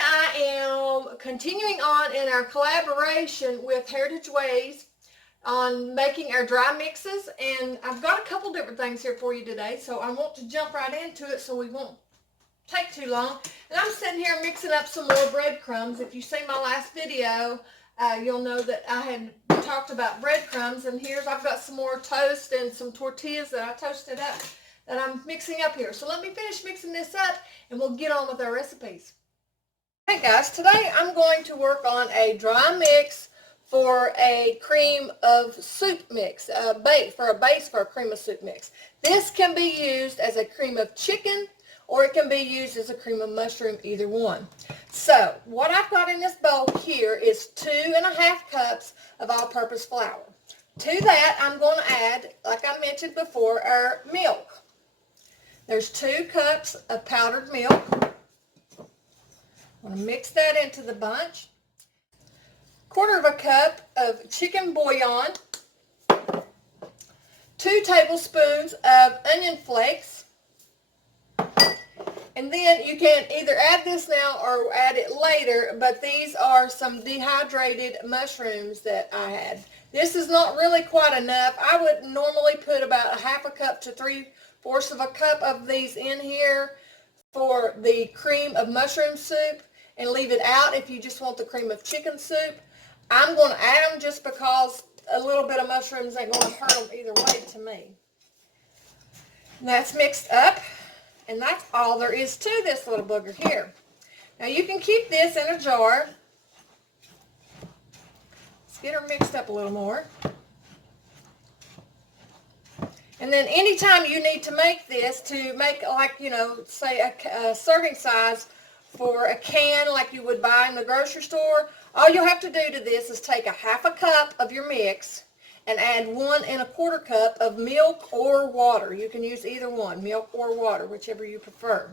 I am continuing on in our collaboration with Heritage Ways on making our dry mixes, and I've got a couple different things here for you today, so I want to jump right into it so we won't take too long. And I'm sitting here mixing up some more breadcrumbs. If you see my last video, you'll know that I had talked about breadcrumbs, and I've got some more toast and some tortillas that I toasted up that I'm mixing up here. So let me finish mixing this up and we'll get on with our recipes. Hey guys, today I'm going to work on a dry mix for a cream of soup mix, for a base for a cream of soup mix. This can be used as a cream of chicken or it can be used as a cream of mushroom, either one. So what I've got in this bowl here is 2.5 cups of all-purpose flour. To that I'm going to add, like I mentioned before, our milk. There's 2 cups of powdered milk. I'm going to mix that into the bunch. 1/4 cup of chicken bouillon. 2 tablespoons of onion flakes. And then you can either add this now or add it later, but these are some dehydrated mushrooms that I had. This is not really quite enough. I would normally put about 1/2 cup to 3/4 cup of these in here for the cream of mushroom soup and leave it out if you just want the cream of chicken soup. I'm going to add them just because a little bit of mushrooms ain't going to hurt them either way to me. And that's mixed up, and that's all there is to this little booger here. Now you can keep this in a jar. Let's get her mixed up a little more. And then anytime you need to make this, to make like, say a serving size for a can like you would buy in the grocery store, all you'll have to do to this is take 1/2 cup of your mix and add 1 1/4 cup of milk or water. You can use either one, milk or water, whichever you prefer.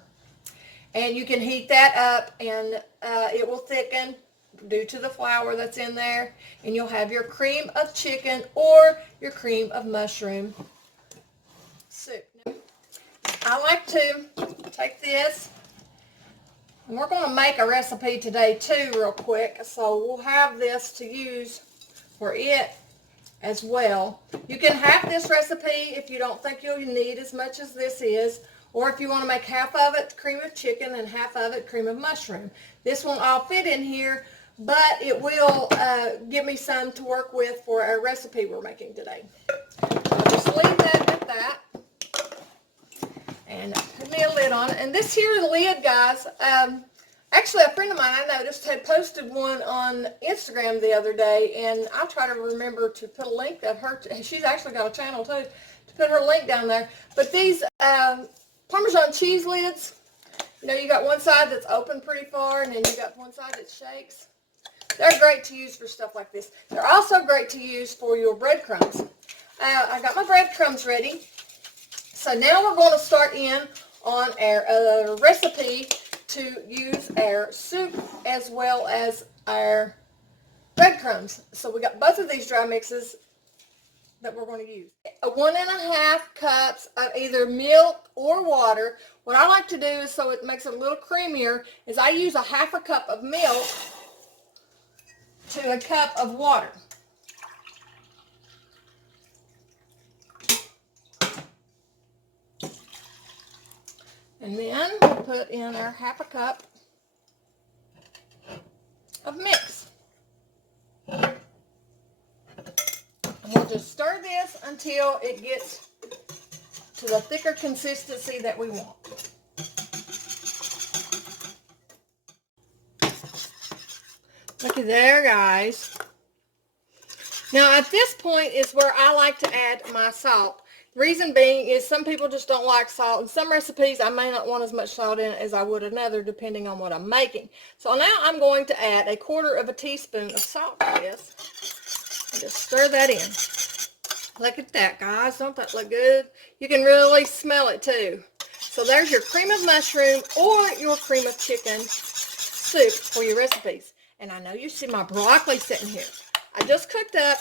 And you can heat that up and it will thicken due to the flour that's in there, and you'll have your cream of chicken or your cream of mushroom soup. I like to take this, and we're going to make a recipe today too real quick, so we'll have this to use for it as well. You can have this recipe if you don't think you'll need as much as this is, or if you want to make 1/2 of it cream of chicken and 1/2 of it cream of mushroom. This won't all fit in here, but it will give me some to work with for our recipe we're making today. I'll just leave that at that. And put me a lid on it. And this here lid, guys, actually a friend of mine I noticed had posted one on Instagram the other day, and I'll try to remember to put a link of her. She's actually got a channel too, to put her link down there. But these Parmesan cheese lids, you got one side that's open pretty far, and then you got one side that shakes. They're great to use for stuff like this. They're also great to use for your breadcrumbs. I got my breadcrumbs ready. So now we're going to start in on our recipe to use our soup as well as our breadcrumbs. So we got both of these dry mixes that we're going to use. 1.5 cups of either milk or water. What I like to do is, so it makes it a little creamier, is I use 1/2 cup of milk to a cup of water. And then we'll put in our 1/2 cup of mix. And we'll just stir this until it gets to the thicker consistency that we want. Looky there, guys. Now at this point is where I like to add my salt. Reason being is some people just don't like salt. In some recipes, I may not want as much salt in it as I would another, depending on what I'm making. So now I'm going to add 1/4 teaspoon of salt to this. And just stir that in. Look at that, guys. Don't that look good? You can really smell it too. So there's your cream of mushroom or your cream of chicken soup for your recipes. And I know you see my broccoli sitting here. I just cooked up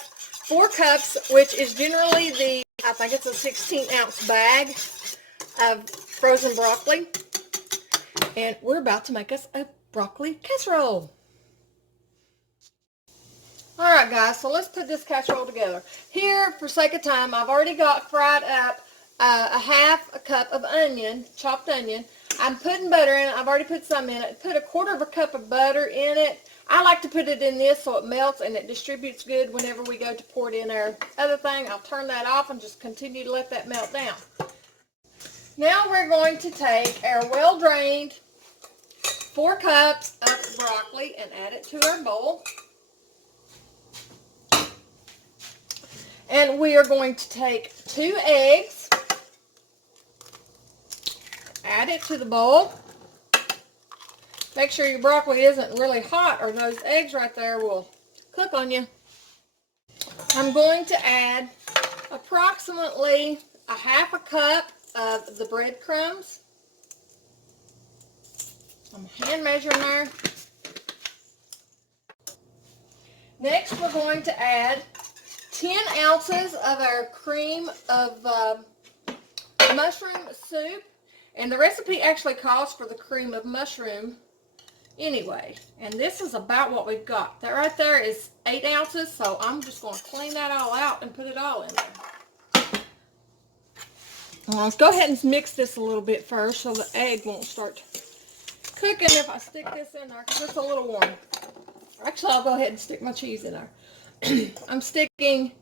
4 cups, which is generally I think it's a 16-ounce bag of frozen broccoli. And we're about to make us a broccoli casserole. Alright guys, so let's put this casserole together. Here, for sake of time, I've already got fried up a half a cup of onion, chopped onion. I'm putting butter in it. I've already put some in it. Put a quarter of a cup of butter in it. I like to put it in this so it melts and it distributes good whenever we go to pour it in our other thing. I'll turn that off and just continue to let that melt down. Now we're going to take our well-drained 4 cups of broccoli and add it to our bowl. And we are going to take 2 eggs, add it to the bowl. Make sure your broccoli isn't really hot or those eggs right there will cook on you. I'm going to add approximately a half a cup of the breadcrumbs. I'm hand measuring there. Next, we're going to add 10 ounces of our cream of mushroom soup. And the recipe actually calls for the cream of mushroom anyway. And this is about what we've got. That right there is 8 ounces, so I'm just going to clean that all out and put it all in there. Let's go ahead and mix this a little bit first so the egg won't start cooking if I stick this in there because it's a little warm. Actually, I'll go ahead and stick my cheese in there. I'm sticking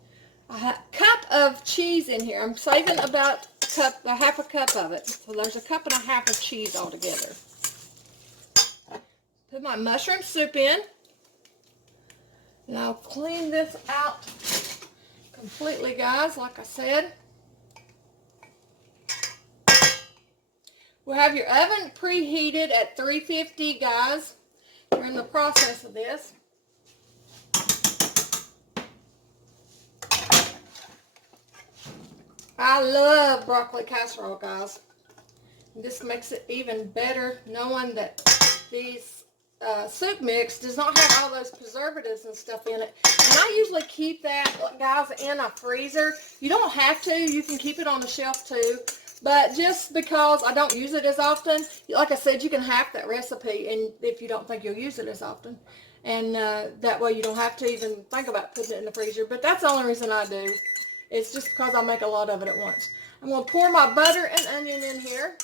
a cup of cheese in here. I'm saving about a half a cup of it. So there's a cup and a half of cheese altogether. Put my mushroom soup in. And I'll clean this out completely, guys, like I said. We'll have your oven preheated at 350, guys. We're in the process of this. I love broccoli casserole, guys. This makes it even better knowing that these soup mix does not have all those preservatives and stuff in it. And I usually keep that, guys, in a freezer. You don't have to. You can keep it on the shelf too. But just because I don't use it as often, like I said, you can hack that recipe and if you don't think you'll use it as often. And that way you don't have to even think about putting it in the freezer. But that's the only reason I do. It's just because I make a lot of it at once. I'm going to pour my butter and onion in here.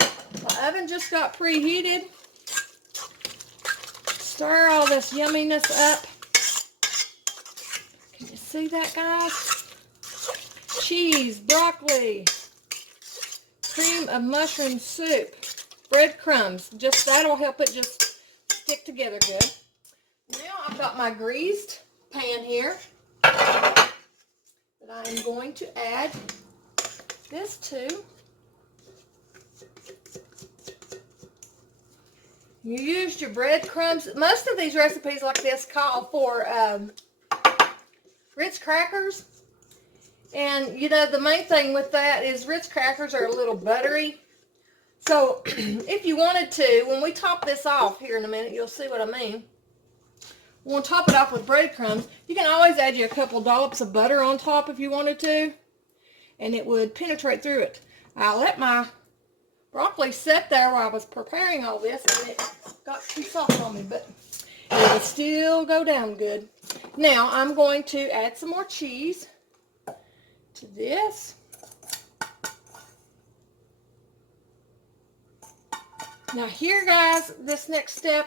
My oven just got preheated. Stir all this yumminess up. Can you see that, guys? Cheese, broccoli, cream of mushroom soup, breadcrumbs. Just that'll help it just stick together good. Now I've got my greased pan here. I am going to add this to. You used your breadcrumbs. Most of these recipes like this call for Ritz crackers. And, you know, the main thing with that is Ritz crackers are a little buttery. So, if you wanted to, when we top this off here in a minute, you'll see what I mean. We'll top it off with breadcrumbs. You can always add you a couple dollops of butter on top if you wanted to, and it would penetrate through it. I let my broccoli sit there while I was preparing all this, and it got too soft on me, but it will still go down good. Now, I'm going to add some more cheese to this. Now here, guys, this next step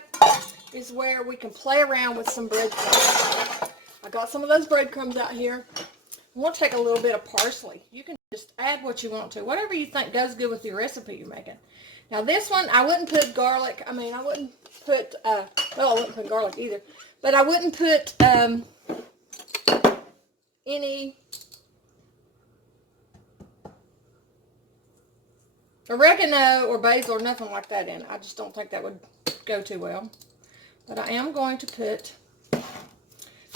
is where we can play around with some breadcrumbs. I got some of those breadcrumbs out here. I want to take a little bit of parsley. You can just add what you want to, whatever you think goes good with your recipe you're making. Now this one, I wouldn't put garlic. I mean, I wouldn't put, well, I wouldn't put garlic either. But I wouldn't put any oregano or basil or nothing like that in it. I just don't think that would go too well. But I am going to put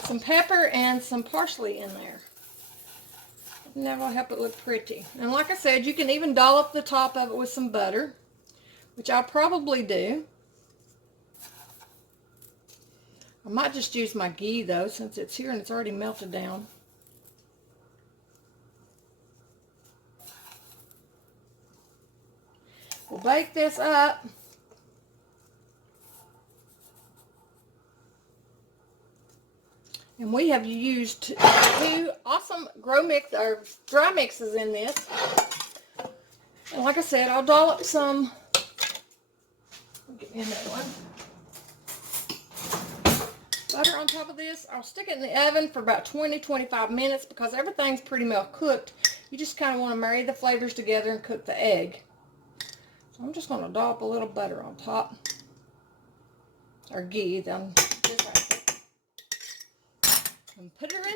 some pepper and some parsley in there. And that will help it look pretty. And like I said, you can even dollop the top of it with some butter, which I'll probably do. I might just use my ghee though, since it's here and it's already melted down. We'll bake this up And we have used 2 awesome dry mixes in this. And like I said, I'll dollop some. Get me another one. Butter on top of this. I'll stick it in the oven for about 20-25 minutes because everything's pretty well cooked. You just kind of want to marry the flavors together and cook the egg. So I'm just going to dollop a little butter on top. Or ghee, then just like that. And put her in the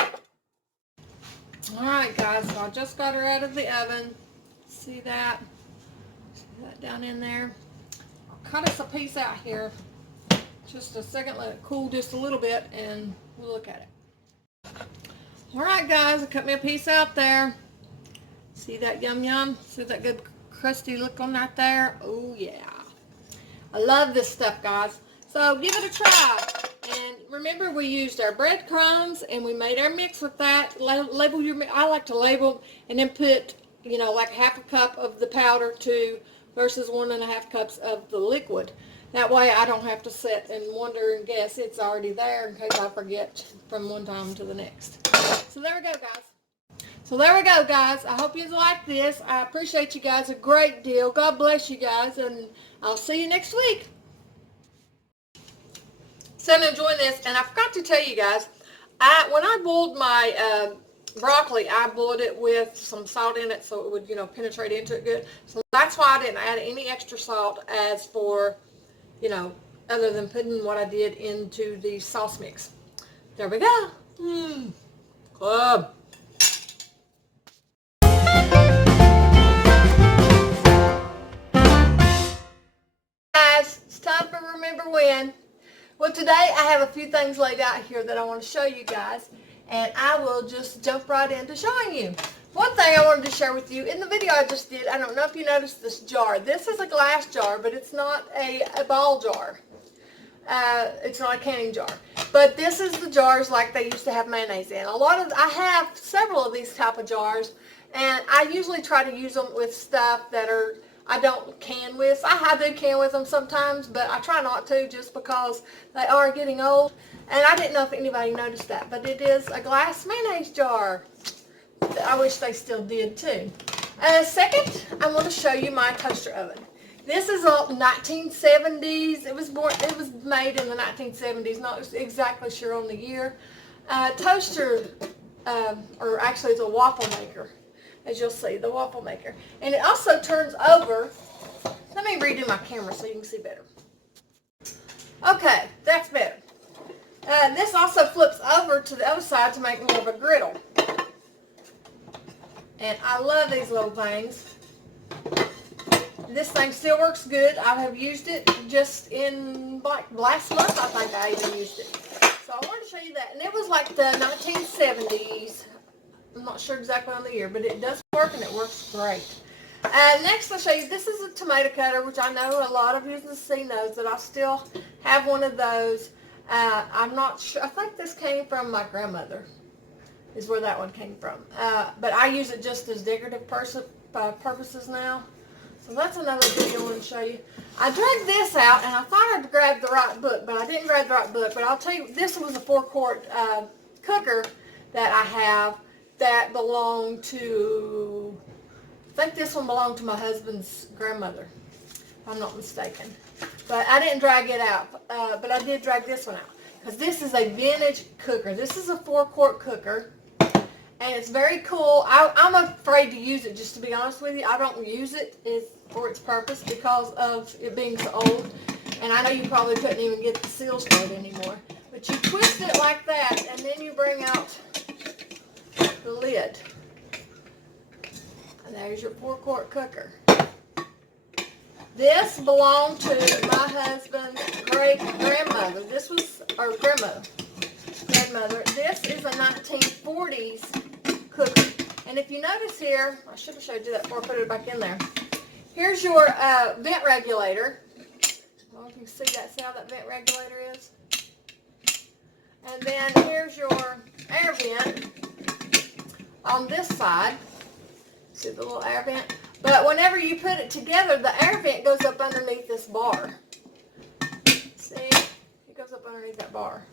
oven. Alright guys, so I just got her out of the oven. See that? See that down in there? I'll cut us a piece out here. Just a second, let it cool just a little bit, and we'll look at it. Alright guys, I cut me a piece out there. See that yum yum? See that good crusty look on that there? Oh yeah. I love this stuff, guys. So give it a try. And remember, we used our breadcrumbs, and we made our mix with that. Label your mix. I like to label and then put, you know, like 1/2 cup of the powder to versus 1.5 cups of the liquid. That way I don't have to sit and wonder and guess. It's already there in case I forget from one time to the next. So there we go, guys. I hope you like this. I appreciate you guys a great deal. God bless you guys, and I'll see you next week. So I'm enjoying this, and I forgot to tell you guys, when I boiled my broccoli, I boiled it with some salt in it so it would, you know, penetrate into it good. So that's why I didn't add any extra salt as for, you know, other than putting what I did into the sauce mix. There we go. Club. Guys, it's time for Remember When. Well, today I have a few things laid out here that I want to show you guys, and I will just jump right into showing you. One thing I wanted to share with you in the video I just did, I don't know if you noticed this jar. This is a glass jar, but it's not a ball jar. It's not a canning jar. But this is the jars like they used to have mayonnaise in. I have several of these type of jars, and I usually try to use them with stuff that I don't can with. I do can with them sometimes, but I try not to just because they are getting old. And I didn't know if anybody noticed that, but it is a glass mayonnaise jar. I wish they still did too. Second, I want to show you my toaster oven. This is a 1970s. It was made in the 1970s. Not exactly sure on the year. Toaster, or actually it's a waffle maker. As you'll see, the waffle maker. And it also turns over. Let me redo my camera so you can see better. Okay, that's better. This also flips over to the other side to make more of a griddle. And I love these little things. This thing still works good. I have used it just in like last month, I think I even used it. So I wanted to show you that. And it was like the 1970s. I'm not sure exactly on the year, but it does work and it works great. Next I'll show you, this is a tomato cutter, which I know a lot of you in the sea knows that I still have one of those. I'm not sure, I think this came from my grandmother, is where that one came from. But I use it just as decorative purposes now. So that's another video I want to show you. I dragged this out and I thought I'd grab the right book, but I didn't grab the right book. But I'll tell you, this was a 4-quart cooker that I have that belonged to, I think this one belonged to my husband's grandmother, if I'm not mistaken. But I didn't drag it out, but I did drag this one out. Because this is a vintage cooker. This is a 4-quart cooker. And it's very cool. I'm afraid to use it, just to be honest with you. I don't use it for its purpose because of it being so old. And I know you probably couldn't even get the seal straight anymore. But you twist it like that, and then you bring out the lid. And there's your 4-quart cooker. This belonged to my husband's great-grandmother. This was, or grandmother. This is a 1940s cooker. And if you notice here, I should have showed you that before I put it back in there. Here's your vent regulator. I don't know if you can see that. See how that vent regulator is? And then here's your air vent on this side. See the little air vent? But whenever you put it together, the air vent goes up underneath this bar. See? It goes up underneath that bar.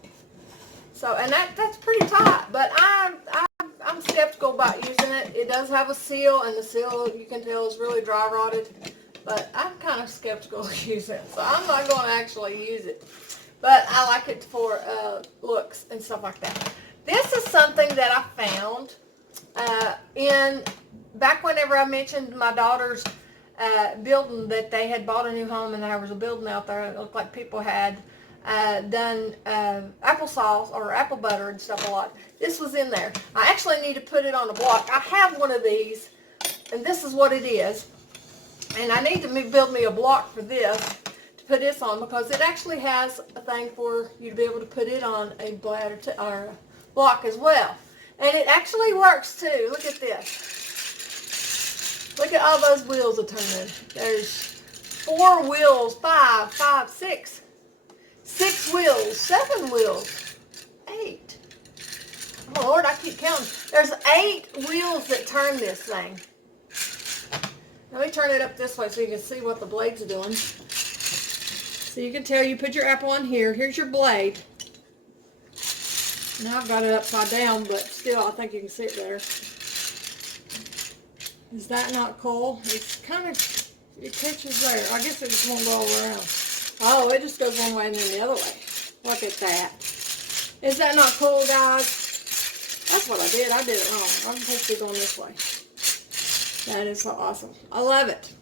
So, and that's pretty tight, but I'm skeptical about using it. It does have a seal, and the seal, you can tell, is really dry rotted, but I'm kind of skeptical of using it, so I'm not going to actually use it. But I like it for looks and stuff like that. This is something that I found back whenever I mentioned my daughter's building, that they had bought a new home and there was a building out there, and it looked like people had done applesauce or apple butter and stuff a lot. This was in there. I actually need to put it on a block. I have one of these, and this is what it is. And I need to build me a block for this, to put this on, because it actually has a thing for you to be able to put it on a bladder or a block as well. And it actually works too. Look at this. Look at all those wheels are turning. There's 4 wheels, 5, 6. 6 wheels, 7 wheels, 8. Oh Lord, I keep counting. There's 8 wheels that turn this thing. Let me turn it up this way so you can see what the blades are doing. So you can tell, you put your apple on here. Here's your blade. Now I've got it upside down, but still I think you can see it better. Is that not cool? It's kind of, it catches there. I guess it just won't go all around. Oh, it just goes one way and then the other way. Look at that. Is that not cool, guys? That's what I did. I did it wrong. I'm supposed to be going this way. That is so awesome. I love it.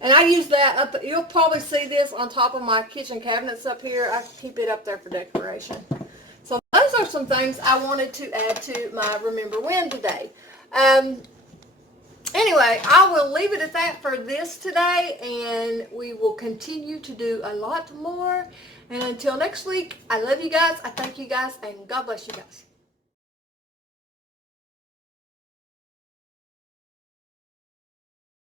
And I use that up. You'll probably see this on top of my kitchen cabinets up here. I keep it up there for decoration. So those are some things I wanted to add to my Remember When today. Anyway, I will leave it at that for this today, and we will continue to do a lot more. And until next week, I love you guys. I thank you guys, and God bless you guys.